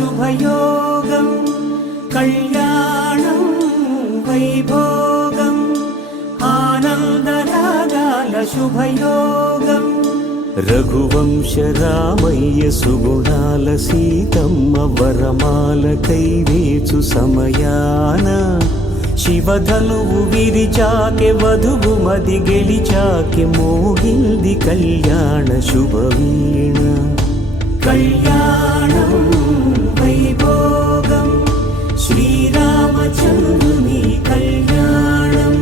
శుభయోగం కళ్యాణం వైభోగం ఆనందరాగాల శుభయోగం రఘువంశ రామయ్య సుగుణాల సీతమ్మ వరమాల కైవేచు సమయాన శివధనువు విరిచాకె వధువు మది గెలిచాకె మోగింది కళ్యాణ శుభవీణ కళ్యాణం వైభోగం శ్రీరామచంద్రుని కళ్యాణం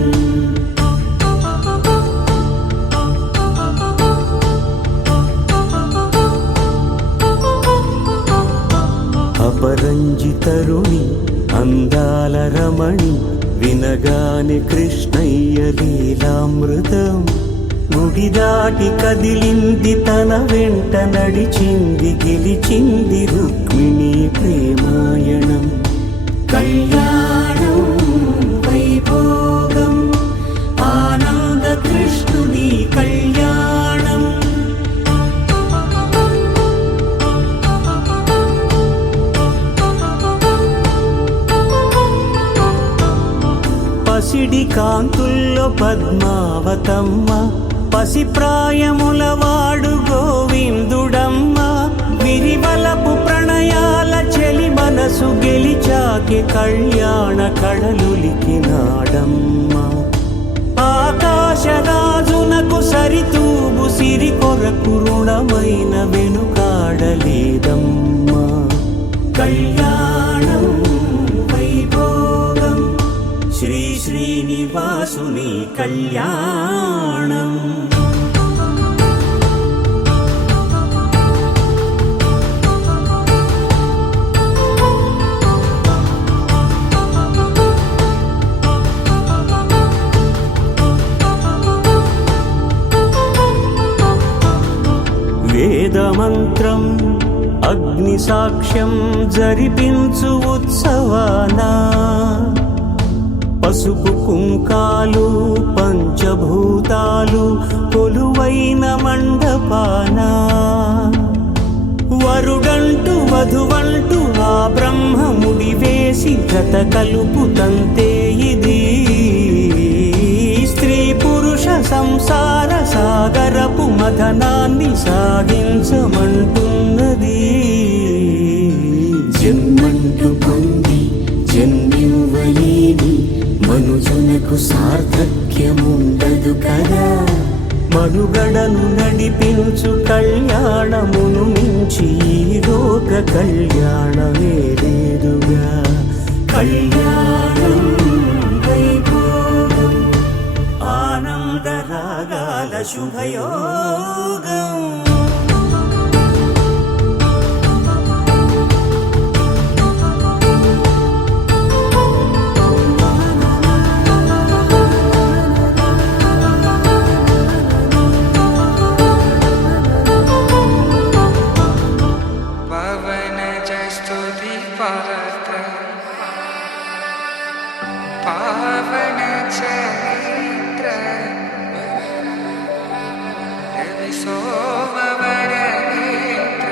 అపరంజితరుణి అందాల రమణి వినగానే కృష్ణయ్య లీలామృతం గుడి దాటి కదిలింది తన వెంట నడిచింది గెలిచింది రుక్మిణి ప్రేమాయణం కళ్యాణం వైభోగం ఆనంద కృష్ణుని కళ్యాణం పసిడి కాంతుల్లో పద్మావతమ్మ పసిప్రాయముల వాడు గోవిందుడమ్మ విరివలపు ప్రణయాల చెలి మనసు గెలిచాకే కళ్యాణ కళలులికినాడమ్మ ఆకాశరాజునకు సరితూబు సిరి కొరకు రుణమైన వెనుకాడలేదమ్మ కళ్యాణం వైభోగం శ్రీ శ్రీనివాసుని కళ్యాణం వేదమంత్రం అగ్ని సాక్ష్యం జరిపించు ఉత్సవానా పసుపు కుంకాలు పంచభూతాలు కొలువైన మండపాన వరుడంటూ వధువంటూ ఆ బ్రహ్మముడి వేసి జత కలుపుతంతే ఇది స్త్రీ పురుష సంసార సాగరపు మథనాన్ని సాగించమంటున్నది జన్మంటూ పొంది జన్మివ్వలేని మనుజునకు సార్థక్యముండదు కదా మనుగడను నడిపించు కళ్యాణమును మించి ఈ లోక కళ్యాణమే లేదుగా కళ్యాణం వైభోగం ఆనందరాగాల శుభయోగం पावन चरित्र रवि सोमवर नेत्र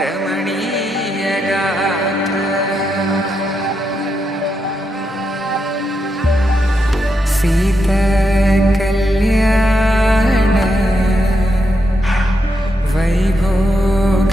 रमणीय गात्र सीता कल्याण वैभोग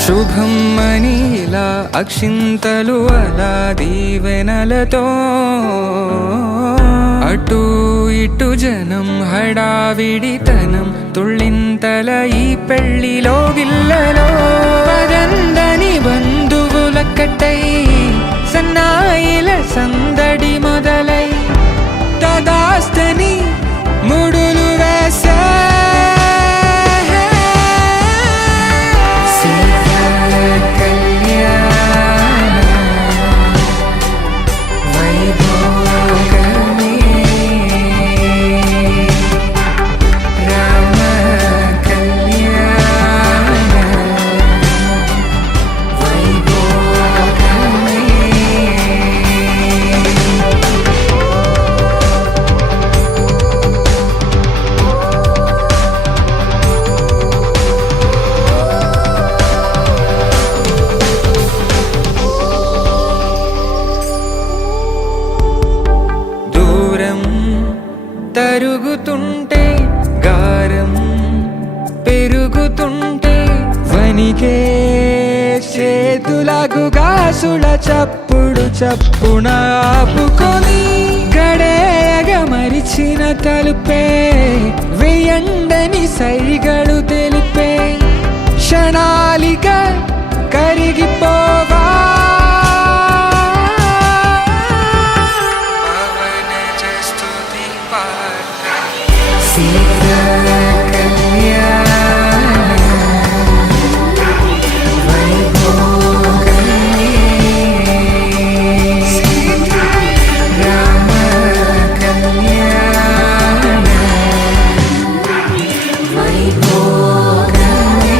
శుభం మనీలా అక్షింతలు అలా దీవెనలతో అటు ఇటు జనం హడావిడితనం తుళ్ళింతల ఈ పెళ్లిలో గిల్లలో పదందని బంధువులక్కటై సన్నాయిల సందడి మొదలై తదాస్తని ముడులు వేసా ఎగురుతుంటే వనికే చేతులకు గాసుల చప్పుడు చప్పున ఆపుకొని గడేయగ మరిచిన తలుపే వేయండని సైగడు తెలిపే క్షణాలిక కరిగిపోవా సీతా కళ్యాణ వైభోగమే రామ కళ్యాణ వైభోగమే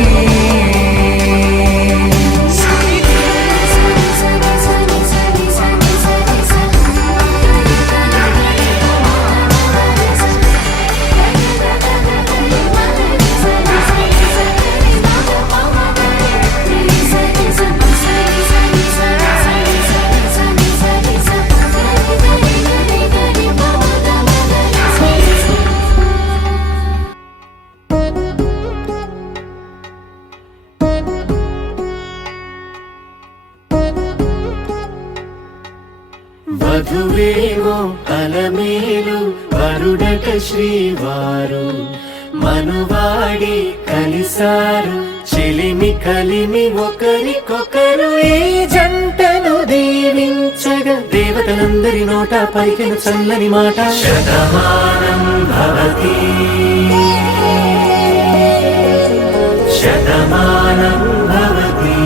వధువేమో అలమేలు వరుడట శ్రీవారు మనువాడి కలిసారు చెలిమి కలిమి ఒకరికొకరు ఈ జంటను దీవించగా దేవతలందరి నోట పలికిన చల్లని మాట శతమానం భవతి శతమానం భవతి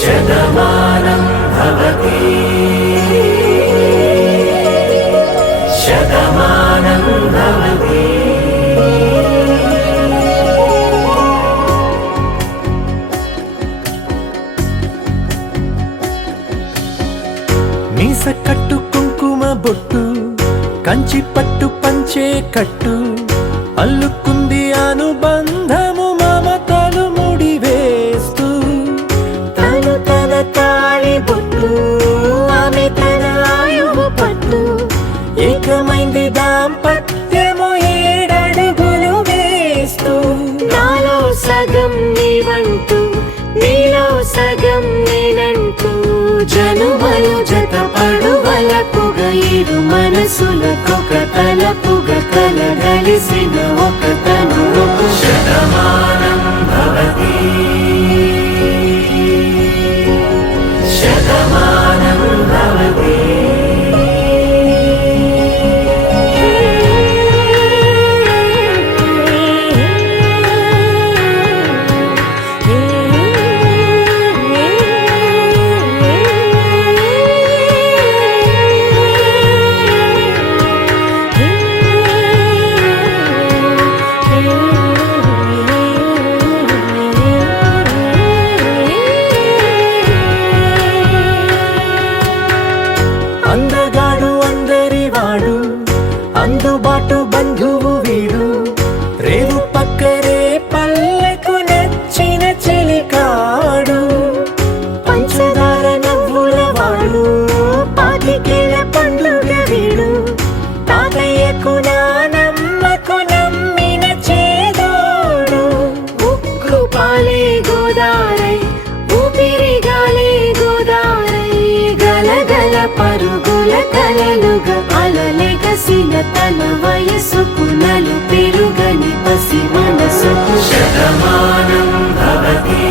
శతమానం భవతి శతమానం భవతి మీస కట్టు కుంకుమ బొట్టు కంచి పట్టు పంచే కట్టు అల్లుకుంది అనుబంధము మమతలు ముడివేస్తూ తను తన తాళి బొట్టు ఆమె తన ఆయువు పట్టు ఏకమైంది దాంపత్యము ఏడడుగులు వేస్తూ నాలో సగం నీవంటూ నీలో సగం నేనంటూ జనుమలు జతపడు వలపుగా ఇరు మనసులకొక తలపుగా కలగలిసిన ఒక తను శతమానం భవతి శతమానం భవతి అందగాడు అందరివాడు అందుబాటు బంధువు వీడు రేవు పక్కరే పల్లెకు నచ్చిన చెలికాడు పంచదార నవ్వుల వాడు పాతికేల పండుగ వీడు తాతయ్యకు నానమ్మకు నమ్మిన చేదోడు ఉక్కు పాలే గోదారై ఊపిరిగాలే గోదారై గలగల పరుగుల కలలుగా అలలెగసిన తన వయసుకు నలు పెరుగని పసి మనసుకు శతమానం భవతి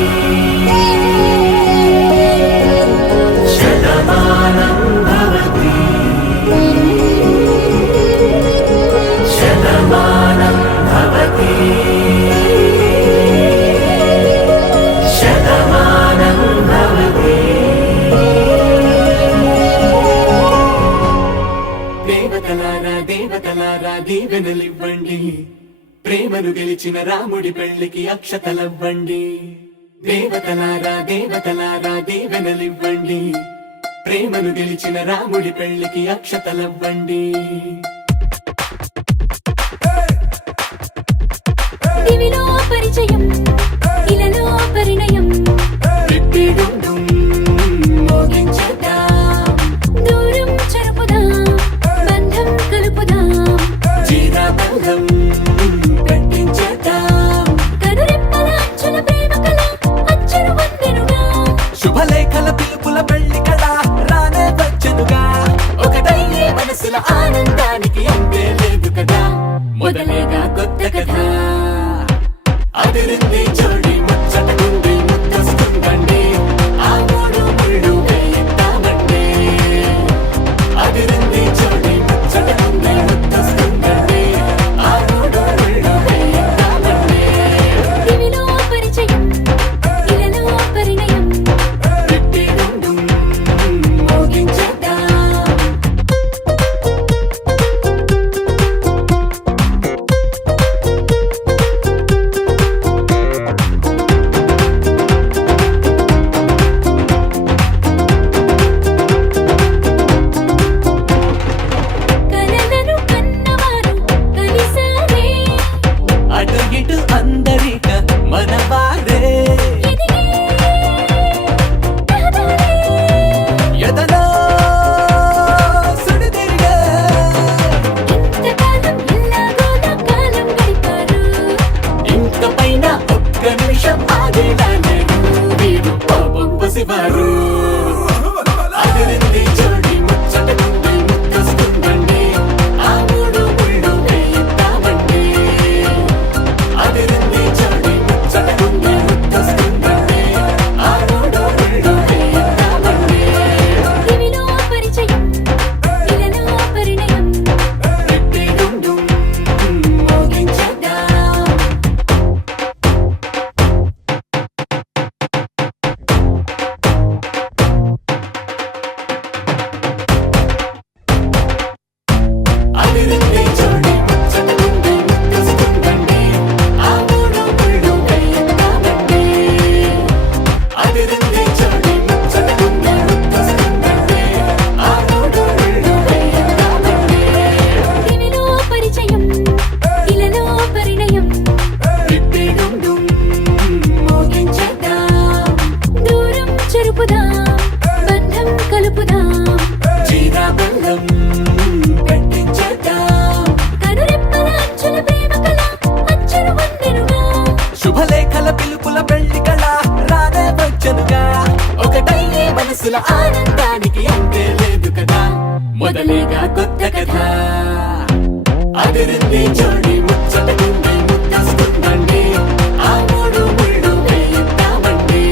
శతమానం భవతి శతమానం భవతి శతమానం భవతి దేవతలారా దేవతలారా దీవెనలివ్వండి ప్రేమను గెలిచిన రాముడి పెళ్లికి అక్షతలవ్వండి దేవతలారా దేవతలారా దీవెనలివ్వండి ప్రేమను గెలిచిన రాముడి పెళ్లికి అక్షతలవ్వండి దివిలో పరిచయం ఇలలో పరిణయం రిట్టిడుండుం మోగించేద్దాం దూరం చెరుపుదాం బంధం కలుపుదాం జీరాబంధం అదిరింది జోడి ముచ్చటకుంది ముద్దస్తుందండి ఆ మూడు ముళ్ళు వేయిద్దామండి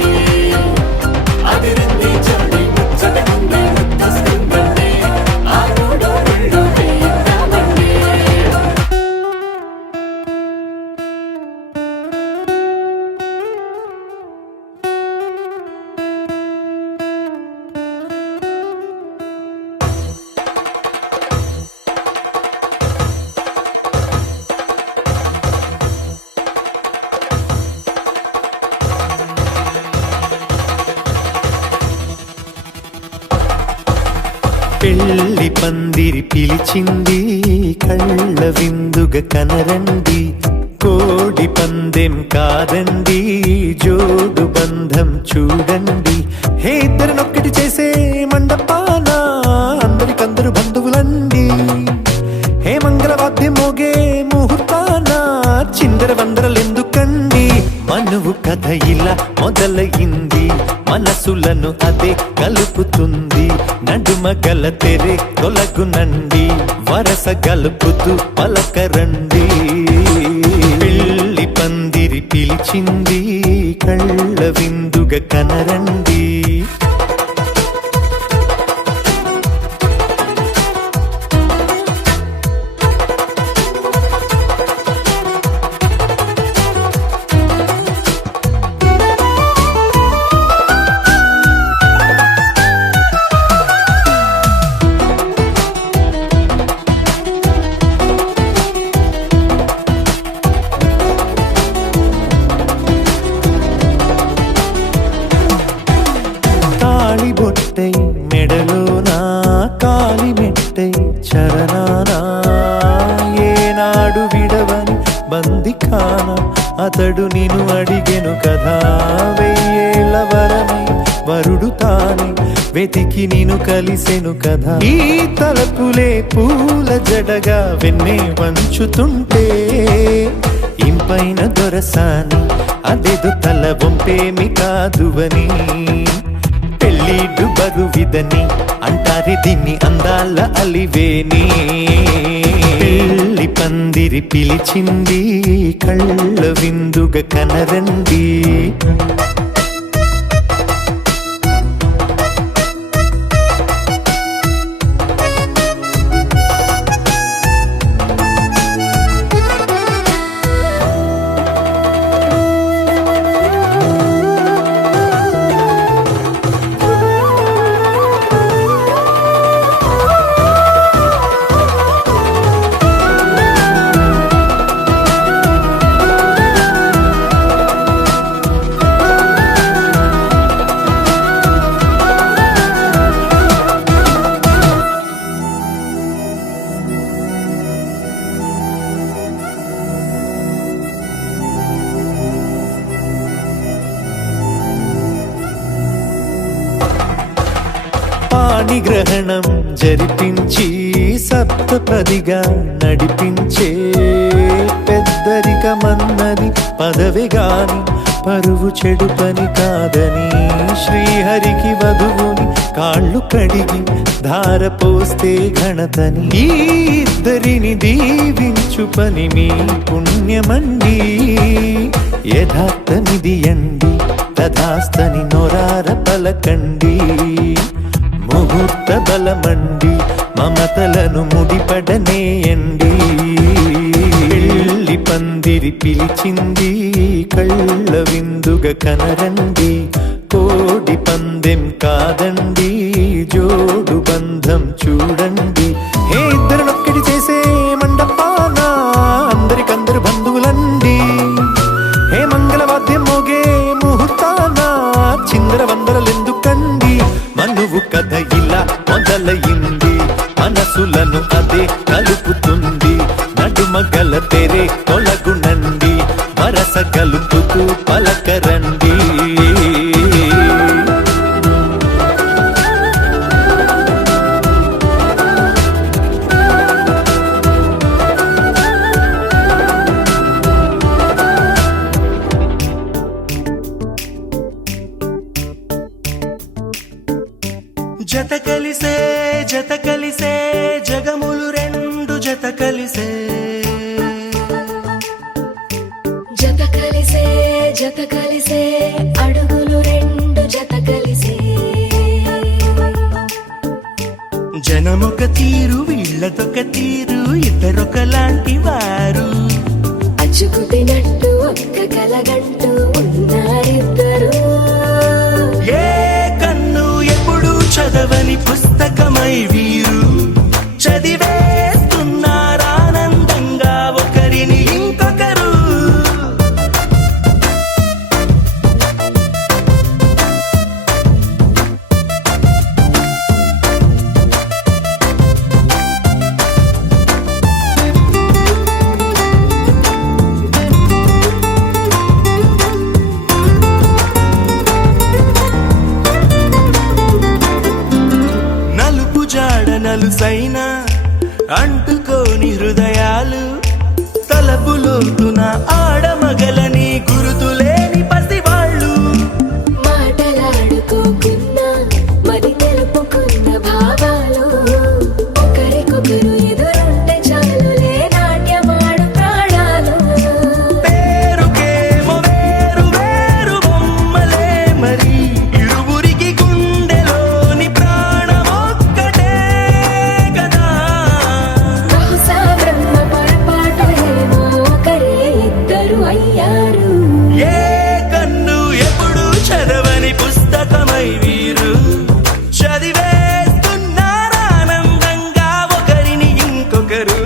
అదిరింది జోడి ముచ్చటకుంది ముద్దస్తుందండి ఆ మూడు ముళ్ళు వేయిద్దామండి పెళ్లి పందిరి పిలిచింది కళ్ళ విందుగా కనరండి కోడి పందెం కాదండి జోడు బంధం చూడండి హే ఇద్దరినొక్కటి చేసే మండపాన అందరికందరు బంధువులండి హే మంగళవాద్యం మోగే ముహూర్తాన చిందర వందరలెందుకండి మనువు కథ ఇలా మొదలయింది మనసులను అదే కలుపుతుంది నడుమ గల తెరే తొలగునండి వరస గలుపుతూ పలకరండి పెళ్లి పందిరి పిలిచింది కళ్ళ విందుగా కనరండి తాళి బొట్టై మెడలోనా కాలి మెట్టై చరణానా ఏనాడు విడవని బందికాన అతడు నిన్ను అడిగెను కదా వెయ్యేళ్ళ వరమై వరుడు తానే వెతికి నిన్ను కలిసెను కదా ఈ తలపులే పూల జడగా వెన్నే వంచుతుంటే ఇంపైన దొరసాని అదేదో తల వంపేమి కాదువని పెళ్ళిడు బరువిదని అంటారే దీన్ని అందాల అలివేని పెళ్లి పందిరి పిలిచింది కళ్ళ విందుగా కనరండి పాణిగ్రహణం జరిపించి సప్తపదిగా నడిపించే పెద్దరికమన్నది పదవి గాని పరువు చెడు పని కాదని శ్రీహరికి వధువుని కాళ్ళు కడిగి ధార పోస్తే ఘనతని ఈ ఇద్దరిని దీవించు పని మీ పుణ్యమండి యథార్థమిది అండి తథాస్తని నొరార పలకండి ముహూర్త బలమండి మమతలను ముడిపడనేయండి పెళ్లి పందిరి పిలిచింది కళ్ళ విందుగా కనరండి కోడి పందెం కాదండి జోడు బంధం చూడండి హే ఇద్దరినొక్కటి చేసే మండపాన అందరికందరు బంధువులండి హే మంగళవాద్యం మోగే ముహూర్తాన చిందర వందరలెందుకండి మనువు కథ ఇలా మొదలయింది మనసులను అదే కలుపుతుంది నడుమ గల తెరే తొలగునండి వరస కలుపుతూ పలకరండి జత కలిసే జగములు రెండు జత కలిసే జత కలిసే అడుగులు రెండు జత కలిసే జనమొక తీరు వీళ్ళదొక తీరు ఇద్దరొకలాంటి వారు అచ్చుకు తినట్టు ఒక్క కలగంటూ ఉన్నారిద్దరు ఏ కన్ను ఎప్పుడు చదవని పుస్తకమై వీరు చదివేస్తున్నారానందంగా ఒకరిని ఇంకొకరు నలుపు జాడ నలుసైన అంటుకోని హృదయాలు తలపులోతున ఆడమగలని గురుతులేని పసివాళ్ళు మాటలాడుకోకున్నా మరి తెలుపుకున్న భావాలు ఒకరికొకరు ఎదురుంటే చాలులే నాట్యమాడు ప్రాణాలు పేరుకేమో వేరు వేరు బొమ్మలే మరి ఇరువురికి గుండెలోని ప్రాణమొక్కటే కదా బహుశా బ్రహ్మ పొరపాటు ఏమో ఒకరే ఇద్దరు అయ్యారు ఏ కన్ను ఎప్పుడు చదవని పుస్తకమై వీరు చదివేస్తున్నారానందంగా ఒకరిని ఇంకొకరు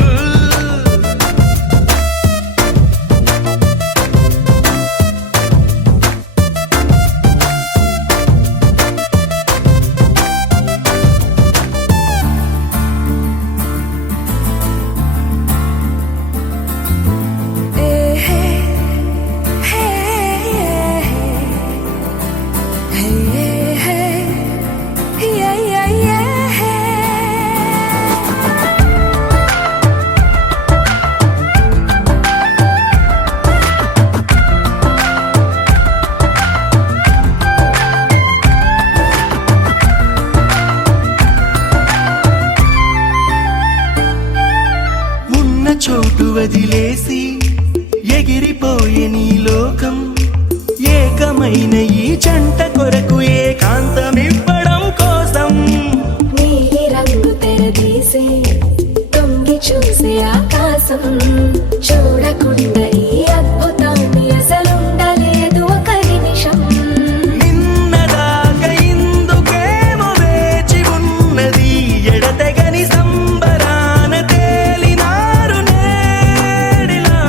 ఉన్న చోటు వదిలేసి ఎగిరిపోయే నీ లోకం ఏకమైన ఈ జంట కొరకు ఏకాంతమివ్వడం కోసం నీలి రంగు తెరదీసే తొంగి చూసే ఆకాశం చూడకుండా ఈ అద్భుతాన్ని అసలుండలేదు ఒక నిమిషం నిన్నదాకా ఇందుకేమో వేచి ఉన్నది ఎడతెగని సంబరాన తేలినారు నేడిలా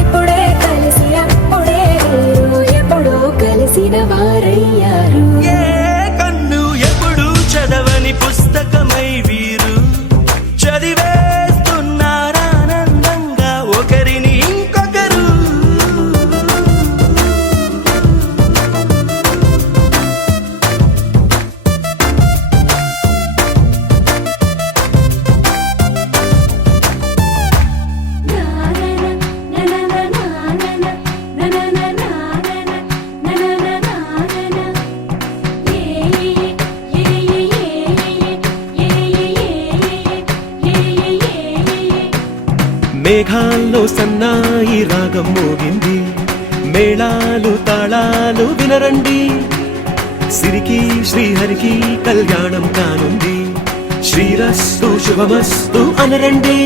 ఇప్పుడే కలిసి అప్పుడే వీరు ఎప్పుడో కలిసిన వారయ్యారు ఏ కన్ను ఎప్పుడు చదవని పుస్తకమై వీరు చదివేస్తున్నారానందంగా ఒకరిని ఇంకొకరు మేఘాల్లో సన్నాయి రాగం మోగింది మేళాలు తాళాలు వినరండి సిరికి శ్రీహరికి కళ్యాణం కానుంది శ్రీరస్తు శుభమస్తు అనరండి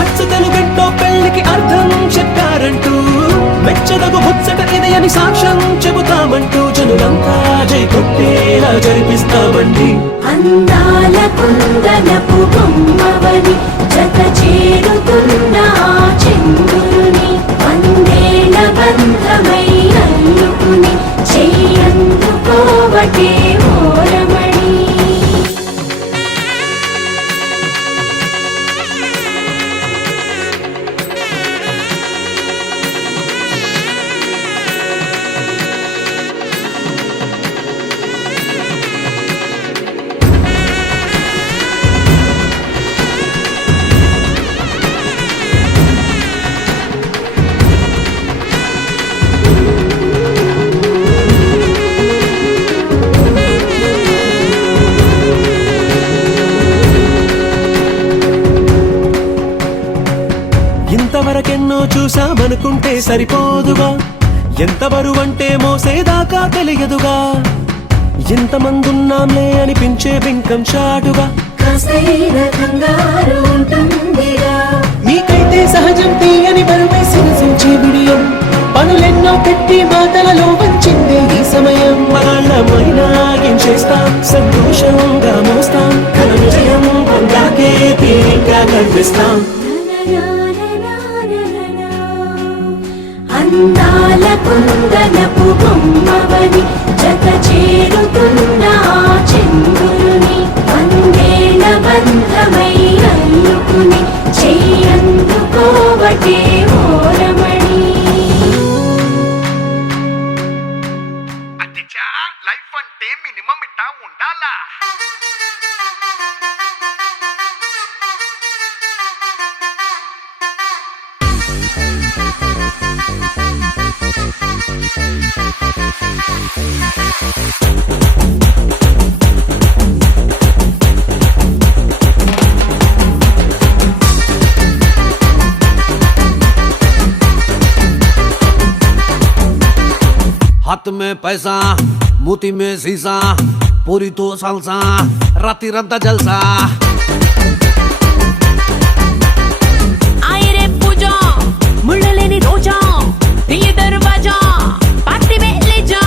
అచ్చతలు గంటో పెళ్లికి అర్థం చెప్పారంటూ మెచ్చదగు ముచ్చట ఇది అని సాక్ష్యం చెబుతామంటూ జనులంతా జై కొట్టేలా జరిపిస్తామండి అందాల కుందనపు బొమ్మవని జత చేరుతున్న ఆ చంద్రుని వందేళ్ల బంధమై అల్లుకుని చెయ్యందుకోవటే ఓరమణి ఇంతవరకెన్నో చూసామనుకుంటే సరిపోదుగా, ఎంత బరువంటే మోసేదాకా తెలియదుగా, ఎంతమందున్నాంలే అనిపించే బింకం చాటుగా. కాస్తైన కంగారు ఉంటుందిగా, మీకైతే సహజం తీయని బరువై సిరసించే బిడియం, పనులెన్నో పెట్టి మాటలలో వంచిందే ఈ సమయం. మగాళ్ళమైనా ఏం చేస్తాం, సంతోషంగా మోస్తాం, ఘన విజయం పొందాకే తీరిగ్గా కనిపిస్తాం. అందాల కుందనపు బొమ్మవని జత చేరుతున్న ఆ చంద్రుని వందేల బంధమై అల్లుకుని చెయ్యందుకోవటే ఓరమణి. లైఫ్ అంటే మినిమం ఇట్టా ఉండాలా. हाथ में पैसा మూతి में शीशा पूरी तो सालसा राती रंता जलसा. आए रे पूजा मुड़ लेनी रोजा, ये दरवाजा पार्टी में ले जा.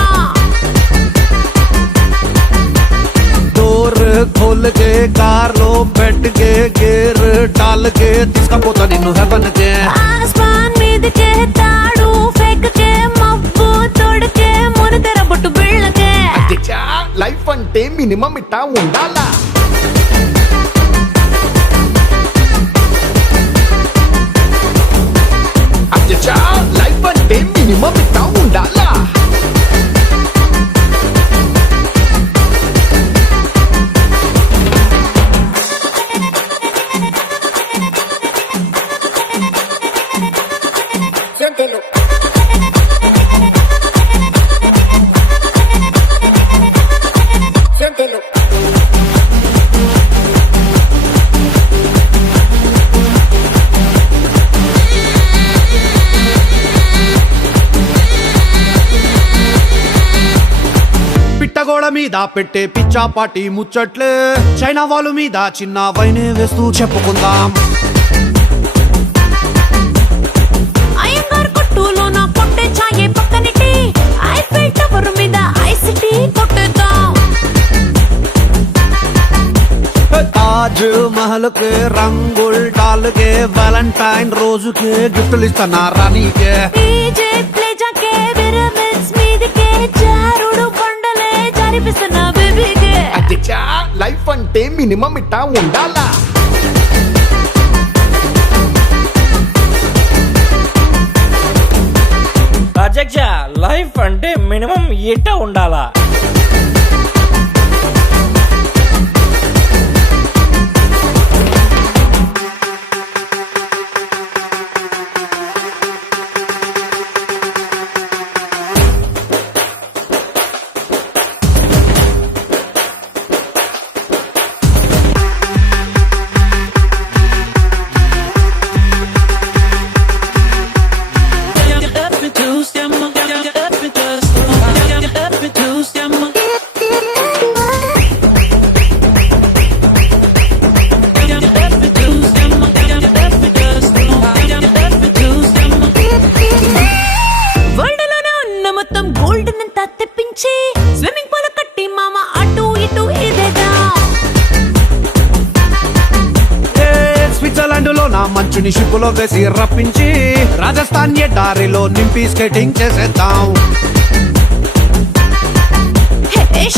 डोर खोल के कार लो बैठ के गेर डाल के तिसका पोता निन्नु है बन के. आसमान మీద के తాడు फेंक के మబ్బు తోడకే మున తెర బొట్టు బిళ్ళకే. లైఫ్ అంటే మినిమం ఇట్టా ఉండాలా. లైఫ్ అంటే మినిమం ఇట్టా ఉండాలా. పిట్టగోడ మీద పెట్టే పిచ్చాపాటి ముచ్చట్లే, చైనా వాళ్ళ మీద చిన్న వైనే వేస్తూ చెప్పుకుందాం. అయ్యంగార్ కొట్టులో నా కొట్టే ఛాయే పక్కనిటి ఐఫిల్ టవర్ మీద ఐసిటీ కొట్టేద్దాం. తాజ్ महल के रंगुल डाल के वैलेंटाइन रोज के गिफ्टలు ఇస్తానా రానీకే. డీజే ప్లే జాకే విరమిక్స్ మీదకే జారుడు బండలే జరిపిస్తున్నా బేబీకే. లైఫ్ అంటే మినిమం ఇట్టా ఉండాలా. అధ్యక్ష, లైఫ్ అంటే మినిమం ఇట్ట ఉండాలా. స్విమ్మింగ్ పూల్ కట్టి మామ అటు ఇటు ఇదేగా. స్విట్జర్లాండ్ లో నా మంచుని షిప్పులో వేసి రప్పించి రాజస్థాన్ ఎడారిలో నింపి స్కేటింగ్ చేసేద్దాం.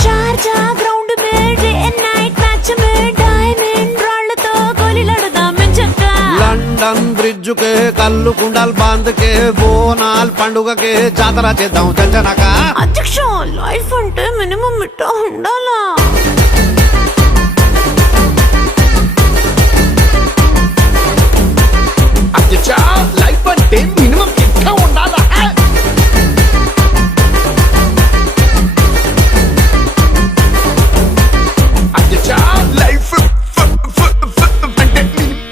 Sharjah ground May day and night match May diamond రాళ్ళతో గోలీలాడుదాం చక్కా. లండన్ బ్రిడ్జ్ కే కల్లు కుండల్ బాంద్ కే బోనాల్ పండుగకే జాతర చేద్దాం చంచనక. అధ్యక్ష, లైఫ్ అంటే మినిమం ఇట్ట ఉండాలా.